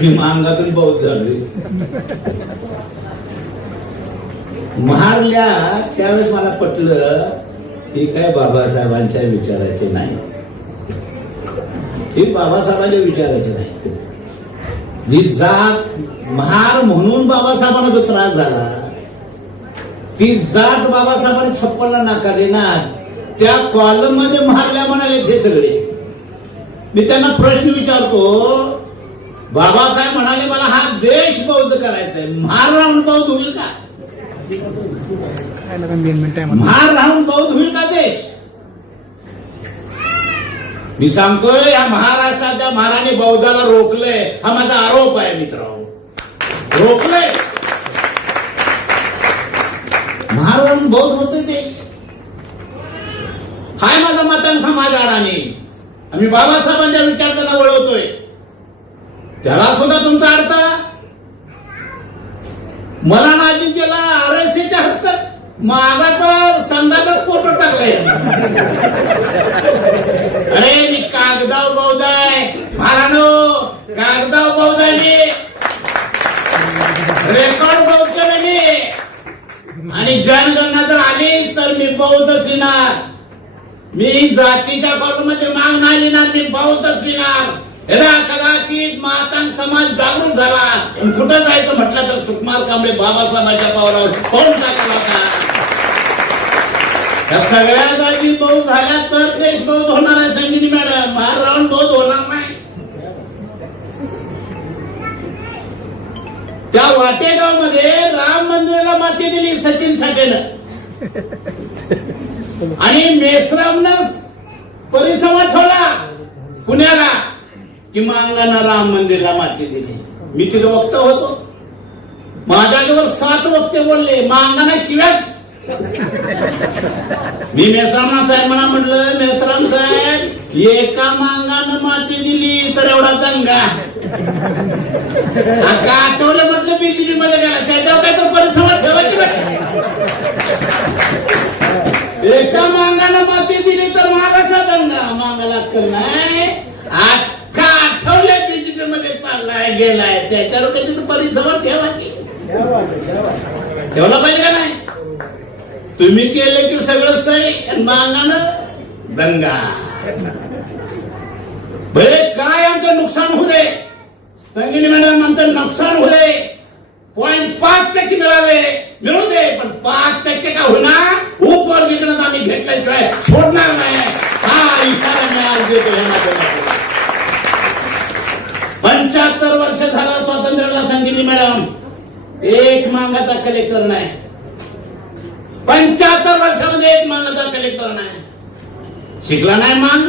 मी मांगातून बौद्ध झालोय. महारल्या त्यावेळेस मला पटलं ही काय बाबासाहेबांच्या विचाराचे नाही, ही बाबासाहेबांच्या विचाराचे नाही. जी जात महार म्हणून बाबासाहेबांना जो त्रास झाला, ती जात बाबासाहेबांनी 56 नाकारली ना. त्या कॉलम मध्ये महारल्या म्हणाले ते सगळे. मी त्यांना प्रश्न विचारतो, बाबासाहेब म्हणाले मला हा देश बौद्ध करायचा आहे, महार राहून बौद्ध होईल का? महार राहून बौद्ध होईल का देश? मी सांगतोय या महाराष्ट्राच्या महाराने बौद्धाला रोखलंय, हा माझा आरोप आहे मित्रांनो. रोखलंय, महार राहून बौद्ध होतोय देश. हाय माझा मतान समाज अडाणी. आम्ही बाबासाहेबांच्या विचारांना वळवतोय, त्याला सुद्धा तुमचा अर्थ. मला नाजी केला RSAच्या हस्तात माझा तर संघाचाच फोटो टाकलाय. अरे मी कागदाव बौद्ध आहे महारानो, कागदाव बौद्ध आहे मी, रेकॉर्ड बौद्ध केलं मी. आणि जनगणना जर आलीच तर मी बौद्धच लिहिणार. मी जातीच्या कॉलममध्ये माग नाही लिहिणार, मी बौद्धच लिहिणार. कदाचित महातान समाज जागृत झाला, कुठं जायचं म्हटलं तर सुकुमार कांबळे बाबासाहेबांच्या पावलावर फोन टाकला होता. या सगळ्या जागी बौद्ध झाल्या तर देश बौद्ध होणार आहे. संगीनी मॅडम, महार राहून बौद्ध होणार नाही. त्या वाटेगाव मध्ये राम मंदिराला माती दिली सचिन साठेनं, आणि मेश्रामनं परिसंवाद ठेवला पुण्याला की मांगाना राम मंदिरला माती दिली. मी तिथं वक्ता होतो, माझ्याजवळ 7 वक्ते बोलले, मांगाना शिव्याच. मी मेश्राम साहेब म्हणा म्हटलं, मेश्राम साहेब एका मांगानं माती दिली तर एवढा दंगा, आता आठवलं म्हटलं BJP मध्ये गेला, त्याच्यावर काय तर परिसंवाद ठेवायची वाटत. एका मांगानं माती दिली तर महाराष्ट्र दंगा, मांगाला अक्कल नाही. अख्खा आठवले BJP मध्ये चाललाय गेलाय, त्याच्यावर कधी तर परिसंवाद ठेवायची. ठेवला पाहिजे का नाही? तुम्ही केले की सगळं सही, मांगानं दंगा. भले काय आमचं नुकसान होऊ दे, संगीनी मॅडम आमचं नुकसान होऊ दे, 0.5% मिळू दे, पण 5% का होणार ऊपर विकणं आम्ही घेतल्याशिवाय सोडणार नाही. हा इशारा मी आज देतो. 75 वर्ष झालं स्वातंत्र्याला. संगीनी मॅडम एक मांगाचा कलेक्टर नाही, 75 वर्षामध्ये एक मांगाचा कलेक्टर नाही. शिकला नाही मांग,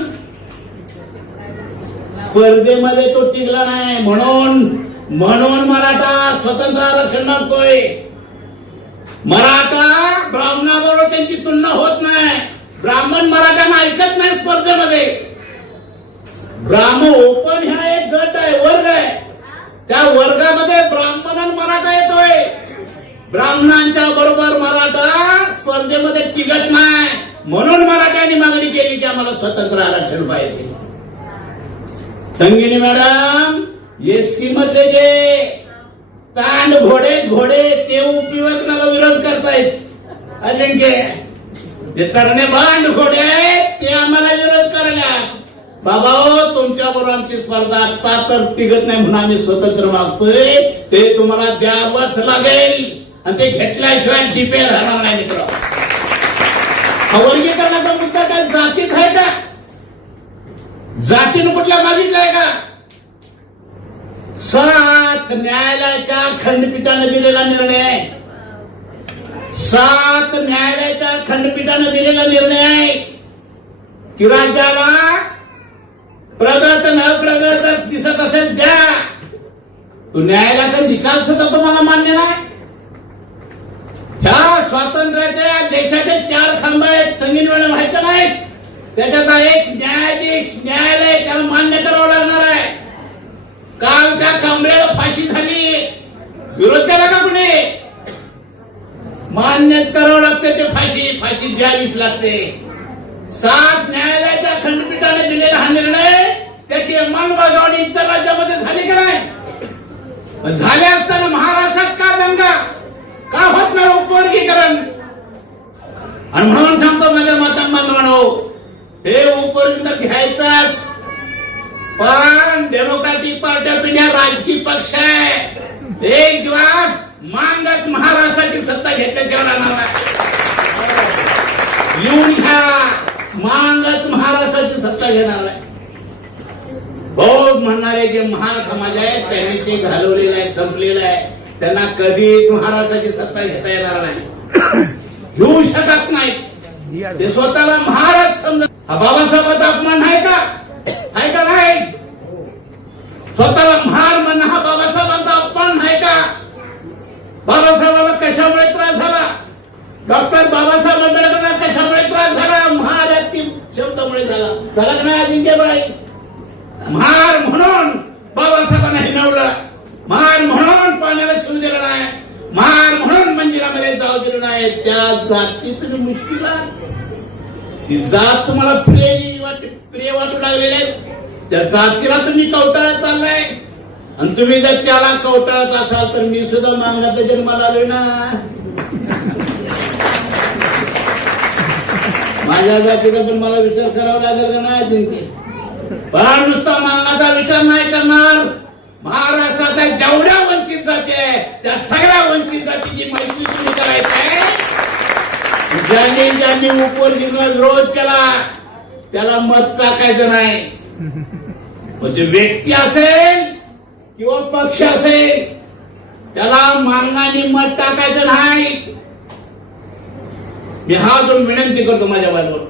स्पर्धेमध्ये तो टिकला नाही. म्हणून मराठा स्वतंत्र आरक्षण मागतोय. मराठा ब्राह्मणाबरोबर त्यांची तुलना होत नाही. ब्राह्मण मराठ्यांना ऐकत नाही स्पर्धेमध्ये. ब्राह्मण ओपन ह्या एक गट आहे, वर्ग आहे, त्या वर्गामध्ये ब्राह्मण आणि मराठा येतोय. ब्राह्मणांच्या बरोबर मराठा स्पर्धेमध्ये टिकत नाही. म्हणून मराठ्यांनी मागणी केली की आम्हाला स्वतंत्र आरक्षण पाहिजे. संगीनी मॅडम SC मध्ये जे तांड घोडे ते उपयोगाला विरोध करतायत. अजिंक्य ते तरणे बांड घोडे आहेत, ते आम्हाला विरोध करायला. बाबा हो, तुमच्या बरोबर आमची स्पर्धा आता तर टिकत नाही म्हणून आम्ही स्वतंत्र मागतोय. ते तुम्हाला द्यावंच लागेल, आणि ते घेतल्याशिवाय टिपे राहणार नाही. मित्र, वर्गीकरणाचा मुद्दा काय जातीत आहे का? जातीनं कुठल्या मागितलाय का? 7 न्यायालयाच्या खंडपीठानं दिलेला निर्णय आहे. 7 न्यायालयाच्या खंडपीठानं दिलेला निर्णय आहे की राज्याला प्रगत न प्रगत दिसत असेल द्या. तो न्यायालयाचा निकाल सुद्धा तुम्हाला मान्य नाही. ह्या स्वातंत्र्याच्या देशाचे 4 खांब आहेत. संगीन मॅडम माहिती नाही, त्याच्यात एक न्यायालय त्याला मान्य करावं लागणार आहे. काल त्या कांबळ्याला फाशी झाली, विरोध केला का कुणी? मान्यच करावं लागते ते. फाशी द्यावीच लागते. 7 न्यायालयाच्या खंडपीठाने दिलेला हा निर्णय, त्याची अंमलबजावणी इतर राज्यामध्ये झाली का नाही? झाले असताना महाराष्ट्रात का दंगा का होत नाही उपवर्गीकरण? आणि म्हणून सांगतो माझ्या बांधवांनो, हे उपवर्गीकरण घ्यायचाच, पण डेमोक्रॅटिक पार्टी ऑफ इंडिया राजकीय पक्ष आहे. एक दिवस मांगच महाराष्ट्राची सत्ता घेतल्याशिवाय राहणार नाही. लिहून घ्या, मांगच महाराष्ट्राची सत्ता घेणार आहे. बहुत म्हणणारे जे महार समाज आहे त्यांनी ते घालवलेलं आहे, संपलेलं आहे. त्यांना कधीच महाराष्ट्राची सत्ता घेता येणार नाही, घेऊ शकत नाही. ते स्वतःला महाराज समजत. हा बाबासाहेबांचा अपमान आहे का? आहे का नाही? स्वतःला महार म्हणणं हा बाबासाहेबांचा अपमान आहे का? बाबासाहेबांना कशामुळे त्रास झाला? डॉक्टर बाबासाहेब आंबेडकरांना कशामुळे त्रास झाला? महार या तीन शब्दामुळे झाला. झाला का नाही अजिंक्यबाई? महार म्हणून बाबासाहेबांना हिनवलं, महार म्हणून पाण्याला शिव दिलं नाही, महार म्हणून मंदिरामध्ये जाऊ दिलं नाही. त्या जाती तुम्ही मुश्किल ती जात तुम्हाला प्रिय वाटू लागलेले, त्या जातीला तुम्ही कवटाळत चाललाय. आणि तुम्ही जर त्याला कवटाळत असाल तर मी सुद्धा मांगात जन्माला आलोय ना. माझ्या जातीचा पण मला विचार करावा लागेल का नाही अजिंक्य? पण नुसता मांगाचा विचार नाही करणार. महाराष्ट्राच्या जेवढ्या वंचित जाती आहे त्या सगळ्या वंचित जातीची माहिती तुम्ही करायची आहे. ज्यांनी उपवर्गीकरणाला विरोध केला त्याला मत टाकायचं नाही. म्हणजे व्यक्ती असेल किंवा पक्ष असेल त्याला मांगाने मत टाकायचं नाही. मी हा दोन विनंती करतो माझ्या बाजूला.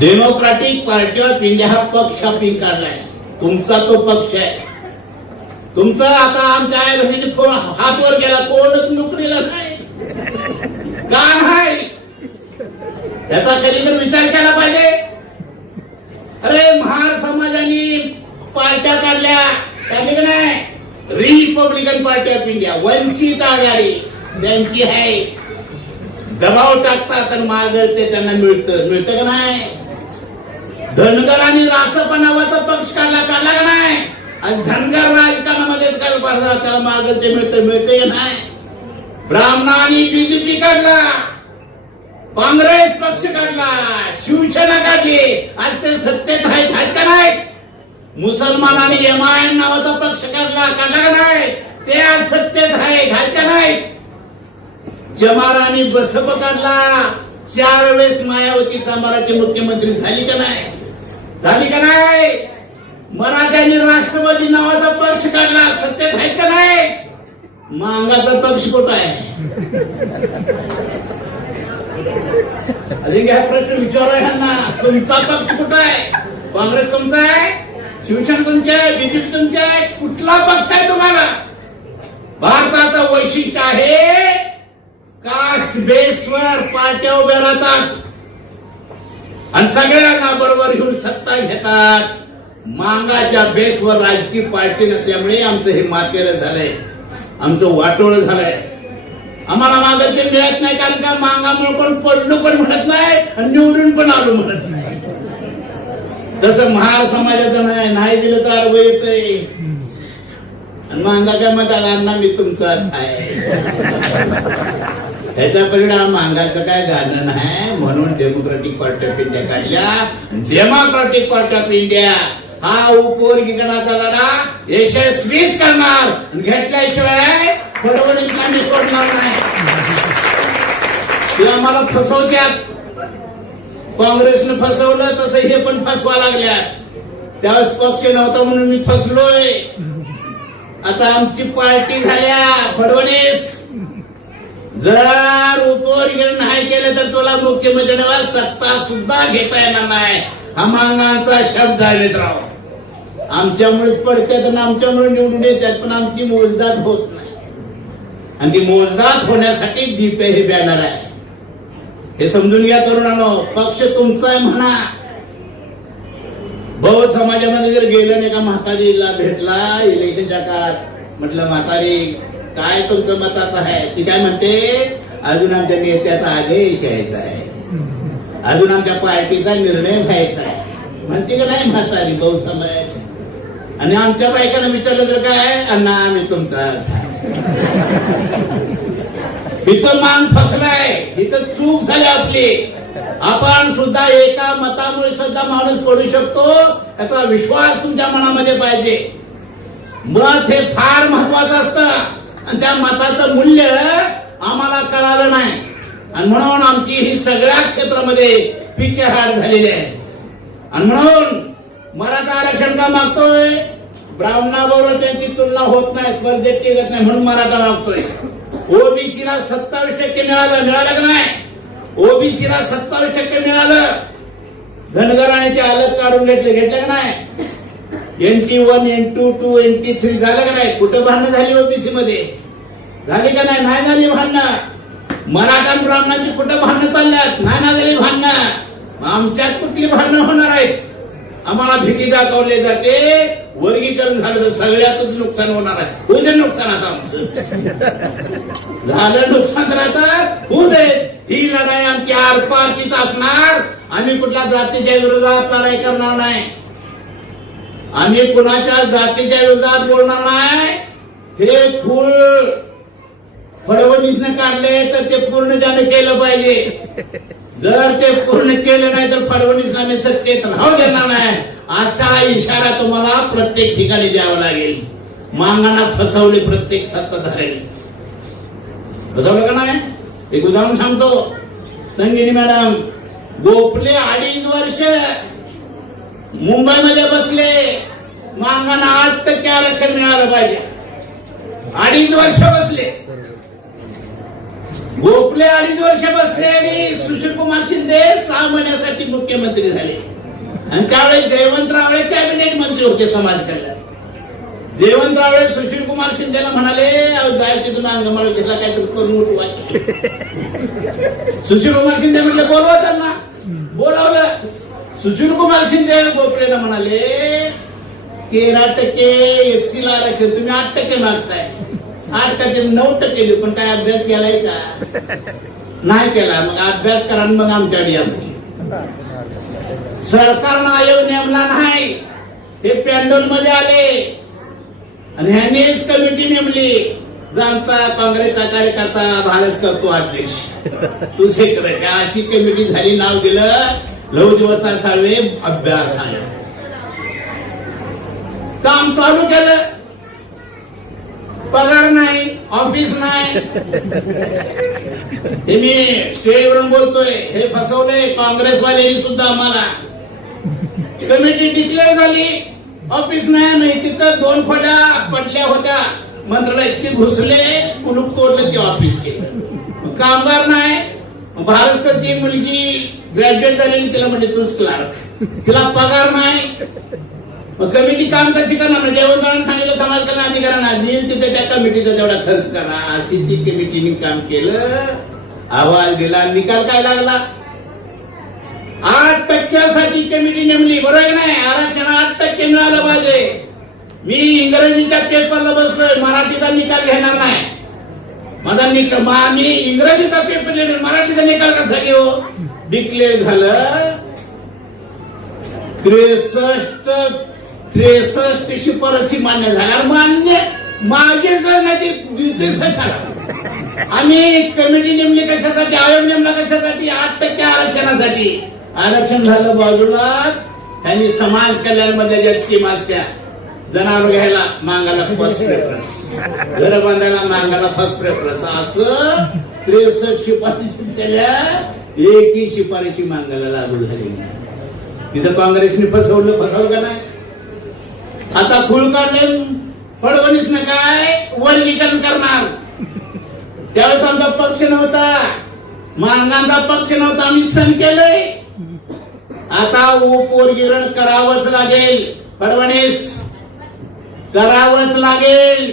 डेमोक्रॅटिक पार्टी ऑफ इंडिया हा पक्ष आपण काढलाय, तुमचा तो पक्ष आहे. तुमचा आता आमच्या आई बहिणीने हात वर गेला, कोणच नोकरीला नाही का नाही याचा कधी तर विचार केला पाहिजे. अरे महार समाजाने पार्ट्या काढल्या का नाही? Republican party of India, Vanchit Aghadi त्यांची आहे. दबाव टाकतात आणि मागं ते त्यांना मिळतं का नाही? धनगर आणि रासपा नावाचा पक्ष काढला का नाही? आणि धनगर राजकारणामध्ये त्याला मागं ते मिळते का नाही? ब्राह्मणांनी बीजेपी काढला, काँग्रेस पक्ष काढला, शिवसेना काढली, आज ते सत्तेत आहेत का नाही? मुसलमानांनी एमआयएम नावाचा पक्ष काढला का नाही? ते आज सत्तेत आहेत का नाही? जमारांनी बसप काढला, 4 वेळेस मायावती चांभाराची मुख्यमंत्री झाली का नाही? झाली का नाही? मराठ्यांनी राष्ट्रवादी नावाचा पक्ष काढला, सत्तेत आहेत का नाही? मांगाचा पक्ष कुठं आहे? अजून हा प्रश्न विचारा ह्यांना. तुमचा पक्ष कुठं आहे? काँग्रेस तुमचा आहे, शिवसेना तुमची आहे, बीजेपी तुमची आहे, कुठला पक्ष आहे तुम्हाला? भारताचं वैशिष्ट्य आहे कास्ट बेसवर पार्ट्या उभ्या राहतात आणि सगळ्यांना बरोबर घेऊन सत्ता घेतात. मांगाच्या बेसवर राजकीय पार्टी नसल्यामुळे आमचं हे मातेरं झालंय, आमचं वाटोळं झालंय. आम्हाला मागं ते मिळत नाही, कारण का मांगामुळे पण पडलो पण म्हणत नाही आणि निवडून पण आलो म्हणत नाही. तसं महार समाजाचं नाही दिलं तर आडवं येतंय. आणि मांगाच्या मताला अण्णा मी तुमचाच आहे. ह्याचा परिणाम मांगाचं काय गाणं नाही. म्हणून डेमोक्रॅटिक पार्टी ऑफ इंडिया काढल्या. डेमोक्रॅटिक पार्टी ऑफ इंडिया हा उपवर्गीकरणाचा लढा यशस्वीच करणार, घेतल्याशिवाय फडणवीसांना मी सोडणार नाही. ते आम्हाला फसवत्यात. काँग्रेसनं फसवलं तसं हे पण फसवा लागल्या. त्यावेळेस पक्ष नव्हता म्हणून मी फसलोय. आता आमची पार्टी झाल्या. फडणवीस जर उपवर्गीकरण नाही केलं तर तुला मुख्यमंत्र्यांवर सत्ता सुद्धा घेता येणार नाही. हा मांगाचा शब्द आहे मित्रांनो. आमच्यामुळेच पडतात आणि आमच्यामुळे निवडून येतात, पण आमची मोजदाद होत नाही. आणि ती मोजदाद होण्यासाठी दीप हे बॅनर आहे. हे समजून घ्या तरुणांनो. पक्ष तुमचा आहे म्हणा. बौद्ध समाजामध्ये जर गेलं नाही का, म्हातारीला भेटला इलेक्शनच्या काळात, म्हटलं म्हातारी काय तुमचं मताचं आहे? ती काय म्हणते, अजून आमच्या नेत्याचा आदेश यायचा आहे, अजून आमच्या पार्टीचा निर्णय व्हायचा आहे. म्हणते का नाही म्हातारी बौद्ध समाजाची? आणि आमच्या बायकांना विचारलं तर काय, अण्णा आम्ही तुमचा, इथं मान फसलाय, इथं चूक झाली आपली. आपण सुद्धा एका मतामुळे सुद्धा माणूस पडू शकतो, याचा विश्वास तुमच्या मनामध्ये पाहिजे. मत हे फार महत्वाचं असतं आणि त्या मताचं मूल्य आम्हाला कळालं नाही आणि म्हणून आमची ही सगळ्या क्षेत्रामध्ये पिछेहाट झालेली आहे. आणि म्हणून मराठा आरक्षण का मागतोय, ब्राह्मणाबरोबर त्यांची तुलना होत नाही, स्पर्धेत टिकत नाही म्हणून मराठा मागतोय. ओबीसीला 27% मिळालं का नाही, ओबीसीला 27% मिळालं. धनगराने ते अलग काढून घेतलं का नाही, NT1 NT2 NT3 झालं का नाही. कुठं भांडणं झाली ओबीसी मध्ये, झाली का नाही, नाही झाली भांडणं. मराठा ब्राह्मणांची कुठं भांडणं चालल्यात, नाही ना झाली भांडणं. आमच्यात कुठली भांडणं होणार आहेत. आम्हाला भीती दाखवली जाते, वर्गीकरण झालं तर सगळ्यातच नुकसान होणार आहे. होऊ दे नुकसान आता आमचं, झालं नुकसान तर आता होऊ दे. ही लढाई आमची आरपारचीच असणार. आम्ही कुठल्या जातीच्या विरोधात लढाई करणार नाही, आम्ही कुणाच्या जातीच्या विरोधात बोलणार नाही. हे फूल फडणवीसने काढले तर ते पूर्ण त्याने केलं पाहिजे. जर ते पूर्ण केलं नाही तर फडणवीसला आम्ही सत्तेत राहू देणार नाही, असा इशारा तुम्हाला प्रत्येक ठिकाणी द्यावा लागेल. मांगांना फसवले प्रत्येक सत्ताधाऱ्यांनी, फसवलं का नाही. एक उदाहरण सांगतो. संगिनी मॅडम गोपले 2.5 वर्ष मुंबईमध्ये बसले, मांगांना 8% आरक्षण मिळालं पाहिजे. 2.5 वर्ष बसले गोपले, 2.5 वर्ष बसले आणि सुशीलकुमार शिंदे 6 महिन्यासाठी मुख्यमंत्री झाले. आणि त्यावेळेस जयवंतराव कॅबिनेट मंत्री होते समाज कल्याण. जयवंतराव सुशीलकुमार शिंदेला म्हणाले, जायचे तुम्ही अंगमाळ घेतला काहीतरी करून उठवायचे. सुशीलकुमार शिंदे म्हणले बोलवा त्यांना, बोलावलं. सुशीलकुमार शिंदे गोपलेला म्हणाले 13% SC ला आरक्षण, तुम्ही 8% मागताय. 8% 9% देऊ, पण काय अभ्यास केलाय का, नाही केला. मग अभ्यास करा मग आमच्याकडे या. सरकारनं आयोग नेमला नाही, हे पॅन्डल मध्ये आले आणि ह्यांनीच कमिटी नेमली. जनता काँग्रेसचा कार्यकर्ता भारत करतो अध्यक्ष, तू सेक्रेटरी, अशी कमिटी झाली. नाव दिलं लहू दिवसा साळवे अभ्यास आहे. काम चालू केलं, पगार नाही, ऑफिस नाही. हे मी स्टेजवरून बोलतोय, हे फसवलंय काँग्रेसवाल्यांनी सुद्धा आम्हाला. कमिटी डिक्लेअर झाली, ऑफिस नाही. तिथं 2 फड्या पडल्या होत्या मंत्रालयात, ते घुसले, कुलूप तोडलं, ते ऑफिस केलं. कामगार नाही. भारतची मुलगी ग्रॅज्युएट झालेली, तिला म्हणजे तूच क्लार्क, तिला पगार नाही. कमिटी काम कशी करणार, जयवंतरावांनी सांगितलं समाज कल्याण अधिकाऱ्यांना, तिथे त्या कमिटीचा तेवढा खर्च करा. अशी ती कमिटीने काम केलं, अहवाल दिला, निकाल काय लागला. 8% कमिटी नेमली, बरोबर नाही. आरक्षण 8% मिळालं पाहिजे. मी इंग्रजीच्या पेपरला बसलोय, मराठीचा निकाल घेणार नाही. माझा निकाल, मी इंग्रजीचा पेपर लिहिणार, मराठीचा निकाल कसा घेऊ. डिक्लेअर झालं 63 शिफारसी मान्य झाल्या. मान्य मागे जर नाही आम्ही कमिटी नेमली कशासाठी, आयोग नेमला कशासाठी, 8% आरक्षणासाठी. आरक्षण झालं बाजूला. त्यांनी समाज कल्याण मध्ये ज्या स्कीम असत्या, जनावर घ्यायला मांगाला फर्स्ट प्रेफरन्स, घर बांधायला मांगाला फर्स्ट प्रेफरन्स, असं 63 शिफारशी केल्या. एकही शिफारशी मांगायला लागू झाली नाही. तिथं काँग्रेसने फसवलं का नाही. आता फुल काढले फडणवीसने, काय वर्गीकरण करणार. त्यावेळेस आमचा पक्ष नव्हता, मांगांचा पक्ष नव्हता, आम्ही सण केलंय. आता उपवर्गीकरण करावंच लागेल. फडणवीस करावंच लागेल.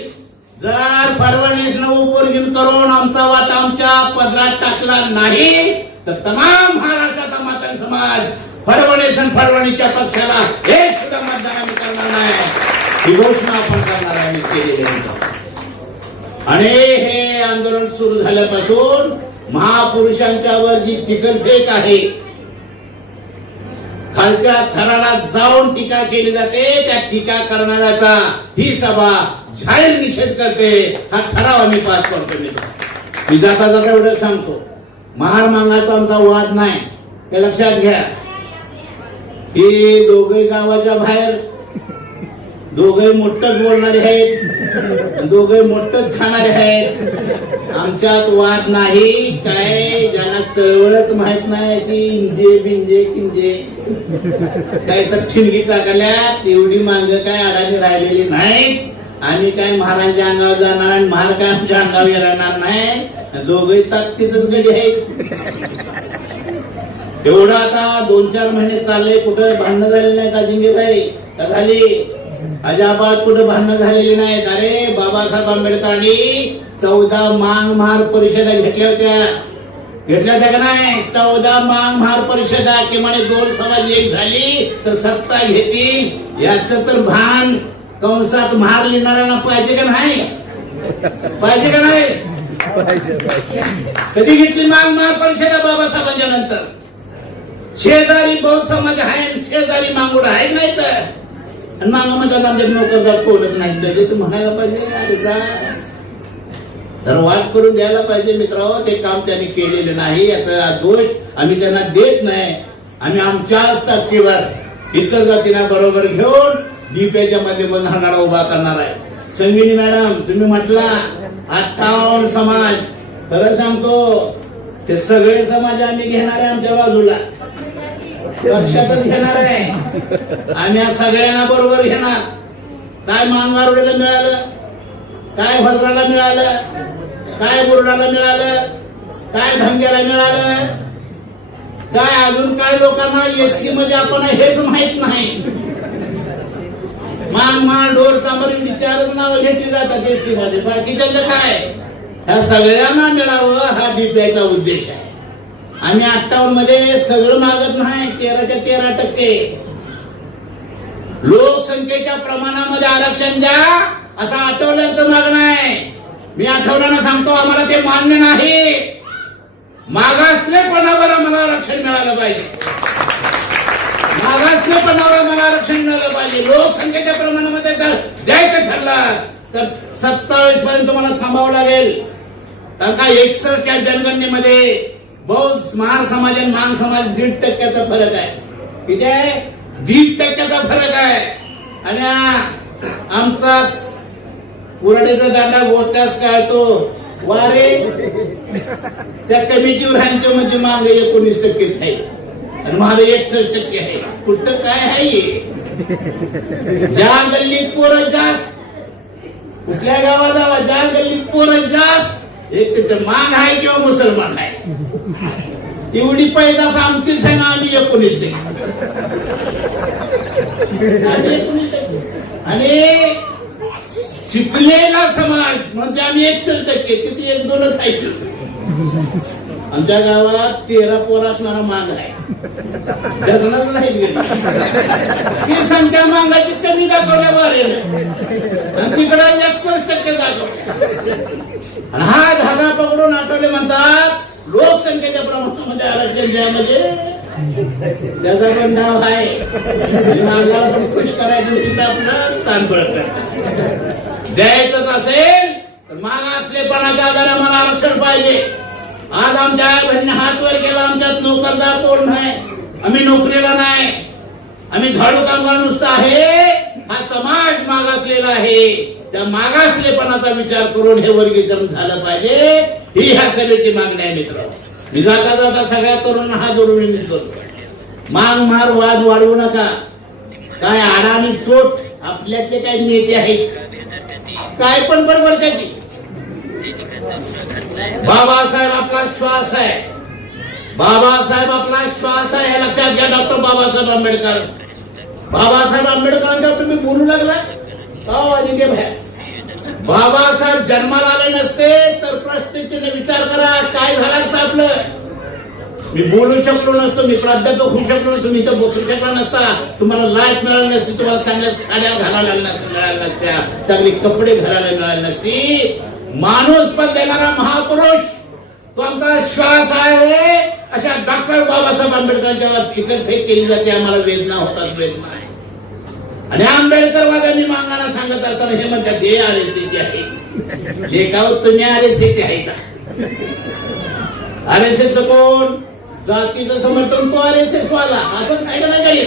जर फडणवीसनं उपवर्गीकरण करून आमचा वाटा आमच्या पदरात टाकला नाही तर तमाम महाराष्ट्राचा मातंग समाज फडणवीस आणि फडणवीसच्या पक्षाला एक सुद्धा मतदान आम्ही करणार नाही, ही घोषणा आपण करणार आहे केलेली. आणि हे आंदोलन सुरू झाल्यापासून महापुरुषांच्या वर जी चिकलफेक आहे, खालच्या थराला जाऊन टीका केली जाते, त्या टीका करणाऱ्याचा ही सभा जाहीर निषेध करते. हा ठराव आम्ही पास करतो. मी जाता जाता एवढं सांगतो, महार मागाचा आमचा वाद नाही, हे लक्षात घ्या. हे दोघे गावाच्या बाहेर, दोघे मोठच बोलणारे आहेत, दोघे मोठच खाणारे आहेत. आमच्यात वाद नाही. काय ज्यांना चळवळच माहित नाही की इंजे बिंजे किंजे काय तर ठिणगी टाकल्या, तेवढी मांग काय अडाणी राहिलेली नाहीत. आम्ही काय महाराजांच्या अंगावर जाणार आणि महार काय आमच्या अंगावर येणार नाही. दोघे ताकदीचंच गडी आहेत. एवढं आता 2-4 महिने चालले, कुठं भांडणं झालेली नाहीत अजिंक्यभाई का झाली? अजाबात कुठं भांडणं झालेली नाहीत. अरे बाबासाहेब आंबेडकरांनी 14 मांग महार परिषदा घेतल्या होत्या का नाही? 14 मांग महार परिषदा, किमान 2 समाज एक झाली तर सत्ता घेतील याचं तर भान कंसात महार लिहिणाऱ्यांना पाहिजे का नाही? पाहिजे का नाही? कधी घेतली मांग महार परिषदा बाबासाहेबांच्या नंतर? शेजारी बौद्ध समाज आहे, शेजारी मांगुड आहे नाही तर मांग म्हणतात आमच्या नोकरदार कोणच नाही. तर म्हणायला पाहिजे अरे जा धरवाद करून द्यायला पाहिजे. मित्रांनो, ते काम त्यांनी केलेलं नाही, याचा दोष आम्ही त्यांना देत नाही. आम्ही आमच्या साक्षीवर इतर जातींना बरोबर घेऊन डीपीच्या माध्यमातून हा उभा करणार आहे. संगिनी मॅडम, तुम्ही म्हटला 58 समाज, खरं सांगतो ते सगळे समाज आम्ही घेणार आहे आमच्या बाजूला, लक्षातच घेणार आहे. आम्ही या सगळ्यांना बरोबर घेणार. काय मानगारोडीला मिळालं, काय भद्राला मिळालं, काय बुरडाला मिळालं, काय भंग्याला मिळालं, काय अजून काय लोकांना एससी मध्ये आपण हेच माहित नाही. मान ढोर चांबरी चारच नावं घेतली जातात एससी मध्ये, बाकीच्या काय ह्या सगळ्यांना मिळावं हा डीपीआयचा उद्देश आहे. आम्ही 58 मध्ये सगळं मागत नाही, 13च्या 13%. लोकसंख्येच्या प्रमाणामध्ये आरक्षण द्या असं आठवड्यांचं मागणं आहे. मी आठवड्यानं सांगतो आम्हाला ते मान्य नाही. मागासलेपणावर आम्हाला आरक्षण मिळालं पाहिजे. मागासलेपणावर आम्हाला आरक्षण मिळालं पाहिजे. लोकसंख्येच्या प्रमाणामध्ये जर द्यायचं ठरलं तर 27 पर्यंत मला थांबावं लागेल. कारण का 61च्या जनगणनेमध्ये बौद्ध महार समाज आणि मान समाज 1.5% फरक आहे. किती आहे? 1.5% फरक आहे. आणि आमचाच कुराडीचा दांडा गोत्यास काय तो वारे त्या कमिटीवर आहे म्हणजे माग 19% आहे आणि माझं 61% आहे. कुठं काय आहे? ज्या गल्लीत पोरं जास्त, कुठल्या गावात जावा, ज्या गल्लीत पोरं जास्त, एक तिथं माग आहे किंवा मुसलमान आहे. एवढी पैदास आमचीच आहे ना, आम्ही 19%. आणि शिकलेला समाज म्हणजे आम्ही 61%, किती 1-2च आहे. आमच्या गावात 13 पोर असणारा मांग आहे, डझनच नाही. ती संख्या मांगाची कमी दाखवल्यावर आणि तिकडे 61% दाखवले. आणि हा धागा पकडून आठवले म्हणतात लोकसंख्येच्या प्रमाणामध्ये आरक्षण द्या, म्हणजे त्याचा पण नाव आहे. मागाला पण खुश करायचं, तिथं आपलं स्थान पडत द्यायचंच असेल तर मागासलेपणाच्या आधारे मला आरक्षण पाहिजे. आज आमच्या बहिणी हात वर केला, आमच्यात नोकरदार कोण नाही, आम्ही नोकरीला नाही, आम्ही झाडू कामगार नुसतं आहे. हा समाज मागासलेला आहे. त्या मागासलेपणाचा विचार करून हे वर्गीकरण झालं पाहिजे, ही ह्या सभेची मागणी आहे. मित्र, मी जाता जाता सगळ्या तरुणांना हात जोडून विनंती करतो, मांग महार वाद वाढवू नका. काय आडा आणि चोट आपल्यातले काही नेते आहेत, काय पण बडबड त्याची. बाबासाहेब आपला श्वास आहे, बाबासाहेब आपला श्वास आहे, हे लक्षात घ्या. डॉक्टर बाबासाहेब आंबेडकर, बाबासाहेब आंबेडकरांच्या तुम्ही बोलू लागला अजिंक्य भाई. बाबासाहेब जन्माला आले नसते तर प्रश्नचिन्ह विचार करा काय झालं असतं आपलं. मी बोलू शकलो नसतो, मी प्राध्यापक होऊ शकलो नसतो, मी इथं बसू शकला नसता, तुम्हाला लाईट मिळाली नसती, तुम्हाला चांगल्या साड्या घालायला मिळाल्या नसत्या, चांगले कपडे घालायला मिळाले नसती. माणूस पण देणारा महापुरुष तो आमचा श्वास आहे अशा डॉक्टर बाबासाहेब आंबेडकरांच्या चिकलफेक केली जाते, आम्हाला वेदना होतात, वेदना आहे. आणि आंबेडकरवाद्यांनी मांगाना सांगत असताना हे म्हणतात हे आरएसएसचे आहे. हे का तुम्ही आरएसएसचे आहे का? आरएसएस कोण? जातीचं समर्थन तो आरएसएस वाला, असंच काय का नाही?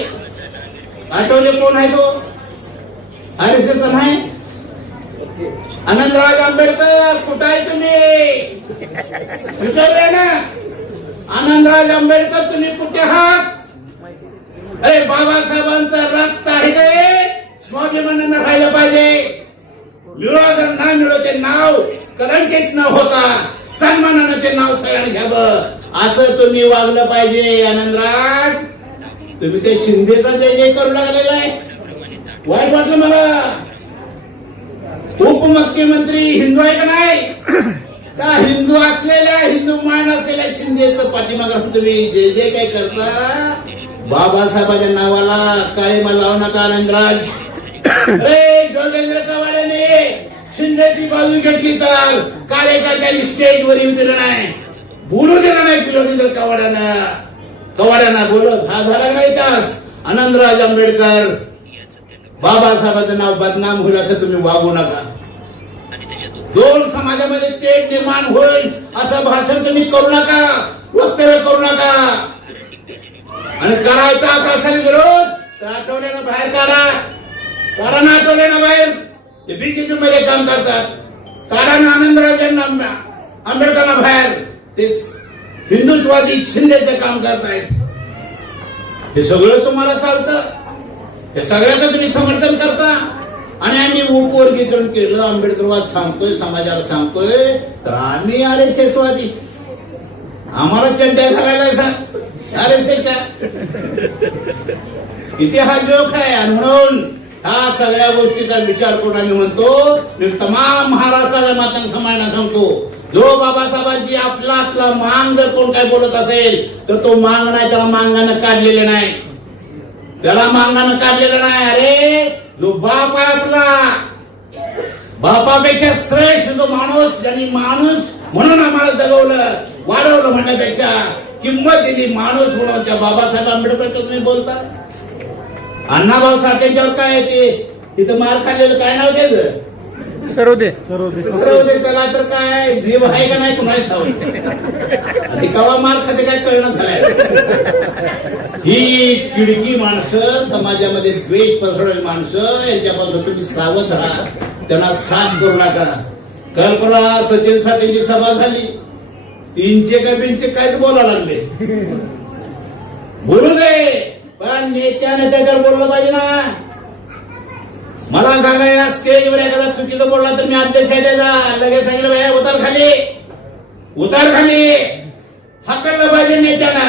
आठवले कोण आहे तो? आरएसएस नाही. आनंदराज आंबेडकर कुठं आहे तुम्ही? विचारले ना, आनंदराज आंबेडकर तुम्ही कुठे आहात? अरे बाबासाहेबांचं रक्त आहे ते स्वाभिमानानं राहिलं पाहिजे. मिळो ना मिळो ते नाव कलंकित न होता सन्मानानं ते नाव सगळ्यांनी घ्यावं, असं तुम्ही वागलं पाहिजे. आनंदराज, तुम्ही ते शिंदेचा जय जय करू लागलेला आहे, वाईट वाटलं मला. उपमुख्यमंत्री हिंदू आहे का नाही? त्या हिंदू असलेल्या, हिंदू मान असलेल्या शिंदेचं पाठीमागं तुम्ही जे जे काही करता, बाबासाहेबांच्या नावाला काळीमा लावू नका. आनंदराज, अरे जोगेंद्र कवाड्याने शिंदेची बाजू घेतली तर कार्यकर्त्यांनी स्टेजवर येऊ दिलं नाही, बोलू दिलं नाही. जोगेंद्र कवाड्यांना बोलत हा झाला नाही तास. आनंदराज आंबेडकर, बाबासाहेबांचं नाव बदनाम होईल असं तुम्ही वागू नका. दोन समाजामध्ये तेढ निर्माण होईल असं भाषण तुम्ही करू नका, वक्तव्य करू नका. आणि करायचा असेल विरोध तर आठवड्यानं बाहेर काढा. काढा ना आठवड्यानं बाहेर. ते बीजेपी मध्ये काम करतात, काढा ना आनंदराजांना, आंबेडकरांना बाहेर. ते हिंदुत्ववादी शिंदेचं काम करतायत. हे सगळं तुम्हाला चालतं, हे सगळ्याचं तुम्ही समर्थन करता. आणि आम्ही उपवर्गीकरण केलं, आंबेडकरवाद सांगतोय, समाजाला सांगतोय, तर आम्ही आरएसएस वादी, आम्हाला चड्ड्या घालायला सांग आरएसएसच्या. इथे हा जोक आहे. आणि म्हणून ह्या सगळ्या गोष्टीचा विचार करून आम्ही म्हणतो, मी तमाम महाराष्ट्राच्या मातांना समाजाला सांगतो, जो बाबासाहेबांची आपला मांग जर कोण काय बोलत असेल तर तो मांग नाही, त्याला मांगानं काढलेलं नाही, त्याला मांगानं काढलेलं नाही. अरे जो बाप आहे आपला, बापापेक्षा श्रेष्ठ जो माणूस, ज्यांनी माणूस म्हणून आम्हाला जगवलं, वाढवलं, म्हणण्यापेक्षा किंमत दिली माणूस म्हणून, त्या बाबासाहेब आंबेडकर तुम्ही बोलता. अण्णाभाऊ साठेंच्यावर काय ते तिथं मार खाल्लेलं काय नाव त्याचं? सर्वदे. त्याला तर काय जीव आहे का नाही कुणाला ठाऊक. कवा मार खाते काय कळणं झालंय. ही किडकी माणसं, समाजामध्ये द्वेष पसरवलेली माणसं, यांच्यापासून तुम्ही सावध राहा, त्यांना साथ करू नका. कल्पना सचिन साठेंची सभा झाली, तीनचे का बिनचे काहीच बोलायला लागले. बोलू दे, पण नेत्याने त्याच्यावर बोललं पाहिजे ना. मला सांगा, या स्टेजवर एखादा चुकीचं बोलला तर मी अध्यक्ष आहे त्याचा, लगेच सांगितलं बाया उतार खाली, उतार खाली, हाकडलं पाहिजे नेत्याला.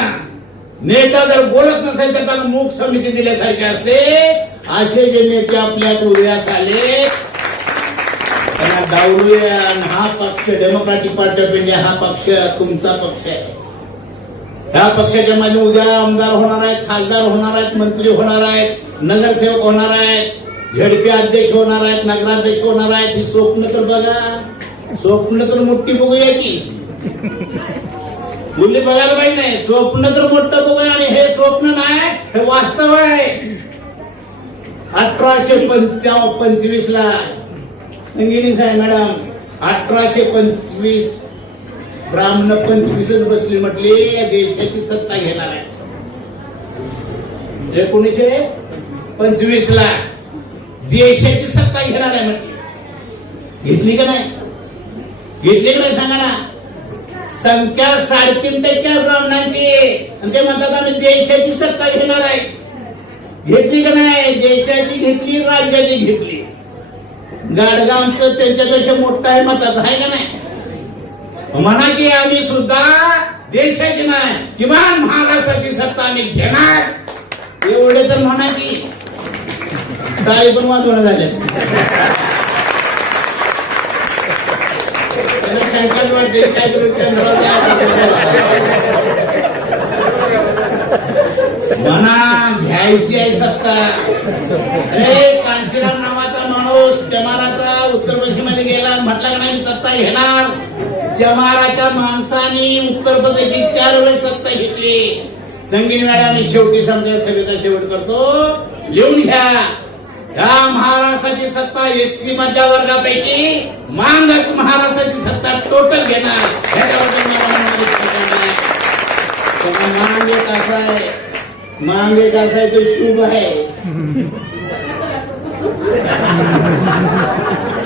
नेता जर बोलत नसेल तर त्याला मूक समिती दिल्यासारखे असते. असे जे नेते आपल्यात उदयास आले त्यांना डावलूया. हा पक्ष डेमोक्रॅटिक पार्टी ऑफ इंडिया, हा पक्ष तुमचा पक्ष आहे. ह्या पक्षाच्या मध्ये उद्या आमदार होणार आहेत, खासदार होणार आहेत, मंत्री होणार आहेत, नगरसेवक होणार आहेत, झेडपी अध्यक्ष होणार आहेत, नगराध्यक्ष होणार आहेत. ही स्वप्न तर बघा, स्वप्न तर मोठी बघूया की मुली बघायला पाहिजे नाही. स्वप्न तर मोठं बघूया, आणि हे स्वप्न नाही, हे वास्तव आहे. 1825 ला इंग्लिश आहे मॅडम, 1825 ब्राह्मण 25 बसली, म्हटली देशाची सत्ता घेणार आहे. 1925 ला देशाची सत्ता घेणार आहे म्हटली. घेतली का नाही? घेतली का नाही सांगा ना. संख्या 3.5% ब्राह्मणांची, आणि ते म्हणतात आम्ही देशाची सत्ता घेणार आहे. घेतली का नाही? देशाची घेतली, राज्याची घेतली. गाडगावचं त्यांच्यापेक्षा मोठं आहे, मताचं आहे का नाही? म्हणा की आम्ही सुद्धा देशाची नाही, किमान महाराष्ट्राची सत्ता आम्ही घेणार, एवढे तर म्हणा की. टाळी पण वाजवणं झाले. संकट वाटते काहीतरी म्हणा घ्यायची आहे सत्ता. अरे कांशीराम नावाचा माणूस जमानाचा उत्तर पश्चिम मध्ये गेला, म्हटलं का नाही सत्ता घेणार, चमाराच्या माणसाने उत्तर प्रदेशची 4 वेळेस सत्ता घेतली. संगीन मॅडम शेवटी समजा सगळ्याचा शेवट करतो, लिहून घ्या. या महाराष्ट्राची सत्ता एससी मधल्या वर्गापैकी मांगच महाराष्ट्राची सत्ता टोटल घेणार. ह्याच्याबद्दल मांग एक असा आहे, मांग एक असा आहे तो शुभ आहे.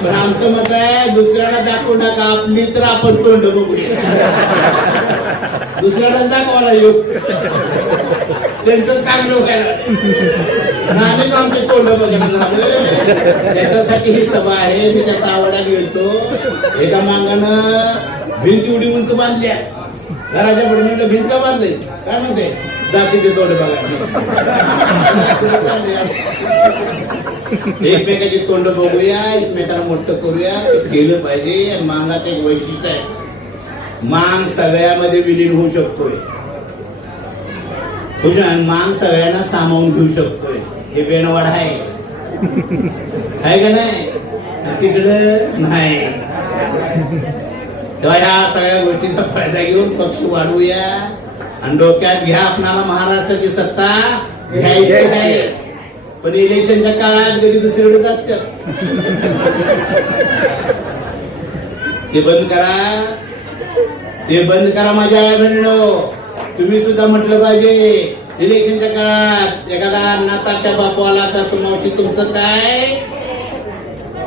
पण आमचं मत आहे दुसऱ्याला दाखवू नका, आपली तर आपण तोंड बघूया. दुसऱ्याला दाखवायला येऊ, त्यांचं चांगलं व्हायला आम्हीच आमचे तोंड बघायला झालं. त्याच्यासाठी ही सभा आहे. मी त्याचा आवडा गेलतो. एका मांगानं भिंत एवढी उंच बांधल्या, घराच्या पुढे भिंत बांधले, काय म्हणते जातीचे तोंड बघायला. एकमेकाची तोंड बघूया, एकमेकाला मोठं करूया, केलं पाहिजे. मांगाचं एक वैशिष्ट्य आहे, मांग सगळ्यामध्ये विलीन होऊ शकतोय, मांग सगळ्यांना सामावून घेऊ शकतोय. हे बेनवाड आहे का नाही? तिकडं नाही. तेव्हा ह्या सगळ्या गोष्टीचा फायदा घेऊन पक्ष वाढवूया आणि डोक्यात घ्या आपणाला महाराष्ट्राची सत्ता घ्यायची आहे. पण इलेक्शनच्या काळात गडी दुसरीकडेच असतात. ते बंद करा, ते बंद करा माझ्या आई बहिणींनो. तुम्ही सुद्धा म्हटलं पाहिजे इलेक्शनच्या काळात एखादा नाताच्या बापाला तर तुम्हाला तुमचं काय,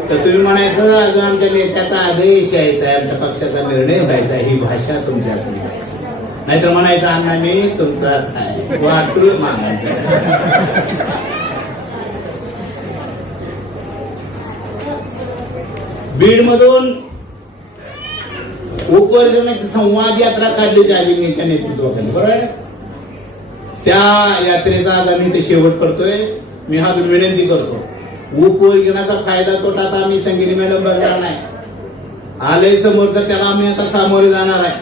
तर तुम्ही म्हणायचं अजून आमच्या नेत्याचा आदेश यायचा आहे, आमच्या पक्षाचा निर्णय व्हायचा, ही भाषा तुमची असली पाहिजे. नाहीतर म्हणायचं अण्णा मी तुमचाच आहे, वाटू मागायचं. बीड मधून उपवर्गणाची संवाद यात्रा काढली होती अजिंक्यच्या नेतृत्वाखाली, बरोबर. त्या यात्रेचा आज आम्ही ते शेवट करतोय. मी हा विनंती करतो, उपवर्गणाचा फायदा तोटा आता आम्ही संगीनी मॅडम बघणार नाही. आलंय समोर तर त्याला आम्ही आता सामोरे जाणार आहे.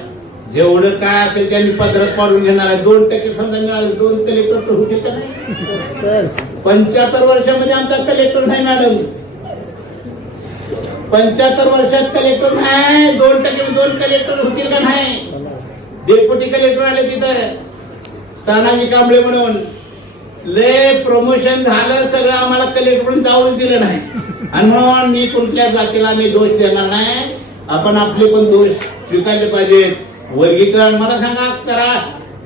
जेवढं काय असेल ते आम्ही पदरात पाडून घेणार आहे. 2% समजा मिळाले, 2 कलेक्टर तर होतील का नाही? 75 वर्षामध्ये आमचा कलेक्टर नाही मॅडम, 75 वर्षात कलेक्टर नाही. 2% कलेक्टर होतील का नाही? डेप्युटी कलेक्टर आले तिथं, तानाजी कांबळे म्हणून. लय प्रमोशन झालं सगळं, आम्हाला कलेक्टर पण जाऊच दिलं नाही. आणि म्हणून मी कुठल्या जातीला मी दोष देणार नाही. आपण आपले पण दोष स्वीकारले पाहिजेत. वर्गीकरण मला सांगा,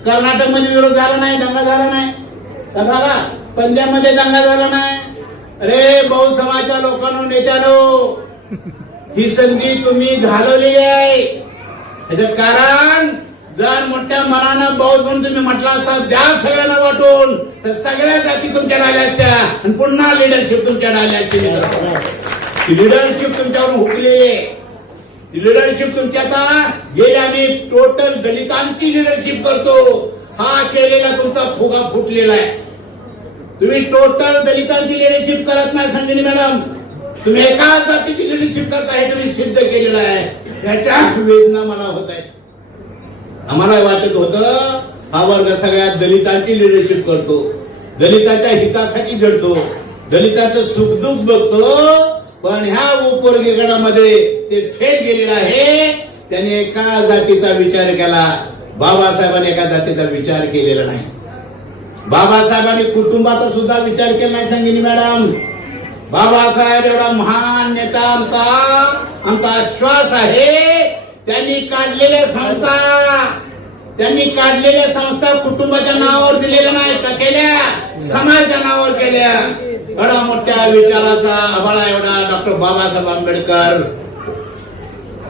कर्नाटक मध्ये विरोध झाला नाही, दंगा झाला नाही का? झाला. पंजाब मध्ये दंगा झाला नाही. अरे बहुसमाजच्या लोकांनो, नेत्यानो, ही संधी तुम्ही घालवलेली आहे. याचं कारण जर मोठ्या मनानं बहुत म्हणून तुम्ही म्हटलं असता ज्या सगळ्यांना वाटून, तर सगळ्या जाती तुमच्या डाल्या असत्या आणि पुन्हा लिडरशिप तुमच्या डाल्या असते. लिडरशिप तुमच्यावर हुकली, लिडरशिप तुमची आता गेली. आम्ही टोटल दलितांची लिडरशिप करतो. हा केलेला तुमचा फुगा फुटलेला आहे. तुम्ही टोटल दलितांची लिडरशिप करत नाही संजनी मॅडम, तुम्ही एका जातीची लिडरशिप करता, हे तुम्ही सिद्ध केलेलं आहे. त्याच्या वेदना मला होत आहेत. आम्हाला वाटत होतं हा वर्ग सगळ्यात दलितांची लिडरशिप करतो, दलितांच्या हितासाठी झडतो, दलितांचं सुखदुःख बघतो. पण ह्या उपवर्गीकरणामध्ये ते फेल गेलेलं आहे. त्यांनी एका जातीचा विचार केला. बाबासाहेबांनी एका जातीचा विचार केलेला नाही. बाबासाहेबांनी कुटुंबाचा सुद्धा विचार केला नाही संगिनी मॅडम. बाबासाहेब एवढा महान नेता आमचा श्वास आहे. त्यांनी काढलेल्या संस्था कुटुंबाच्या नावावर दिलेल्या नाही, तर केल्या समाजाच्या नावावर केल्या. एवढा मोठ्या विचाराचा आभाळा एवढा डॉक्टर बाबासाहेब आंबेडकर,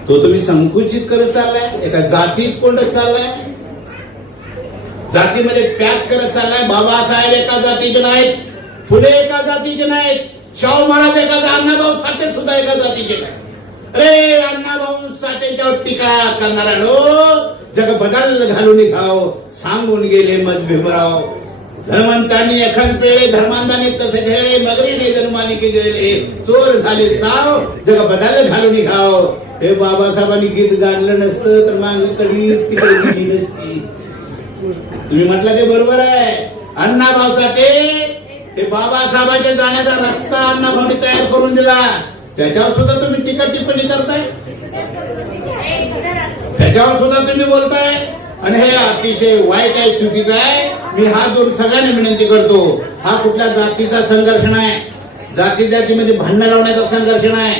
तो तुम्ही संकुचित करत चाललाय, एका जातीत कोंडत चाललाय, जातीमध्ये पॅक करत चाललाय. बाबासाहेब एका जातीचे नाहीत, फुले एका जातीचे नाहीत, शाहू महाराज एका, अण्णाभाऊ साठे सुद्धा एका जातीचे नाहीत. अरे अण्णाभाऊ साठेंच्यावर टीका करणाऱ्यानो, जग बदल घालून घाव सांगून गेले मज भीमराव. धर्मंतांनी एखाद पेळे, धर्मांतांनी तसे घेळे, मगरीने धर्माने केले, चोर झाले साव, जग बदल घालून घाव. हे बाबासाहेबांनी गीत गाणलं नसतं तर माग कधीच तिकडे गेली नसती. तुम्ही म्हटलं ते बरोबर आहे. अण्णाभाऊ साठे हे बाबासाहेबांच्या जाण्याचा रस्ता अण्णाभाऊंनी तयार करून दिला. त्याच्यावर सुद्धा तुम्ही टीका टिप्पणी करताय, त्याच्यावर सुद्धा तुम्ही बोलताय, आणि हे अतिशय वाईट आहे, चुकीचं आहे. मी हात जोडून सगळ्यांनी विनंती करतो, हा कुठल्या जातीचा संघर्ष नाही, जाती जातीमध्ये भांडण लावण्याचा संघर्ष नाही.